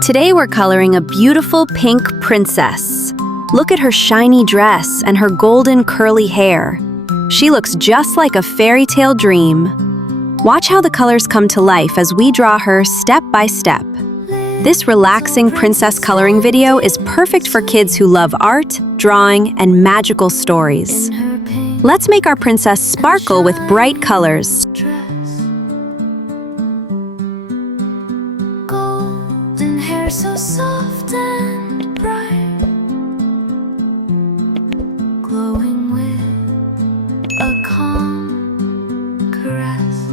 Today we're coloring a beautiful pink princess. Look at her shiny dress and her golden curly hair. She looks just like a fairy tale dream. Watch how the colors come to life as we draw her step by step. This relaxing princess coloring video is perfect for kids who love art, drawing, and magical stories. Let's make our princess sparkle with bright colors. Golden hair so soft and bright, glowing with a calm caress.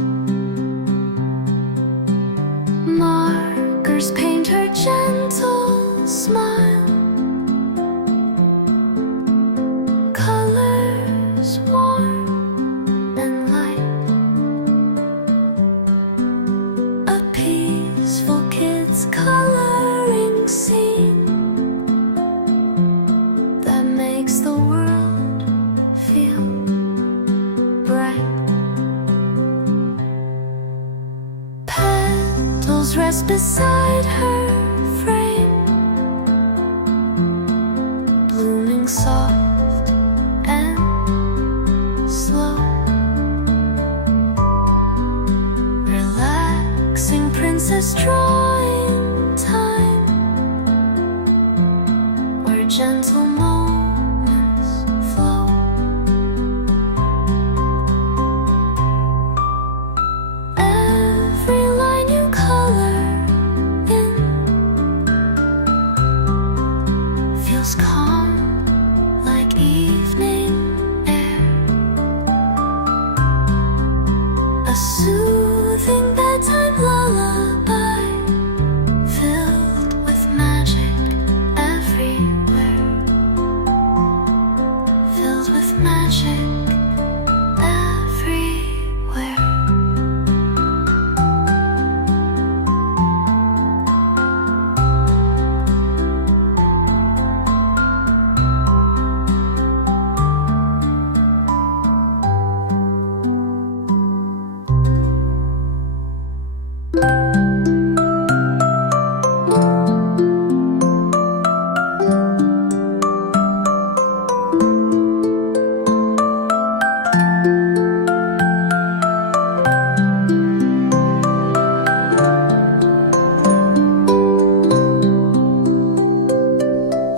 Markers paint her gentle smile, colors warm and light, a peaceful kid's coloring scene that makes the world feel bright. Petals rest beside her frame, blooming soft and slow, relaxing princess drawing time, where gentle moments flow. Every line you color in feels calm like evening air, a soothing bedtime lullaby filled with magic everywhere, filled with magic everywhere.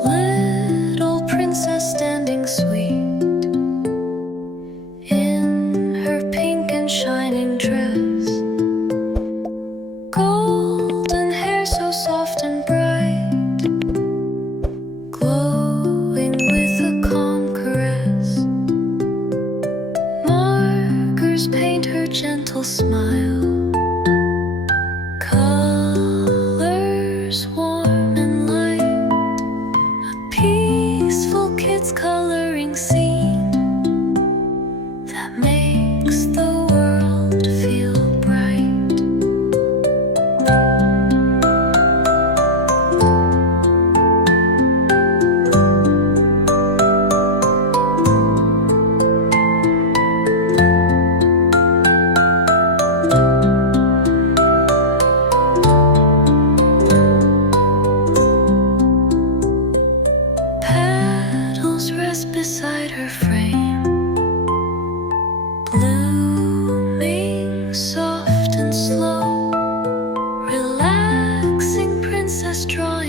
Little princess standing sweet in her pink and shining dress, golden hair so soft and bright, glowing with a calm caress. Markers paint her gentle smile, colors warm and light, a peaceful kid's coloring scene that makes the world feel bright. Petals rest beside her frame, blooming soft and slow, relaxing princess drawing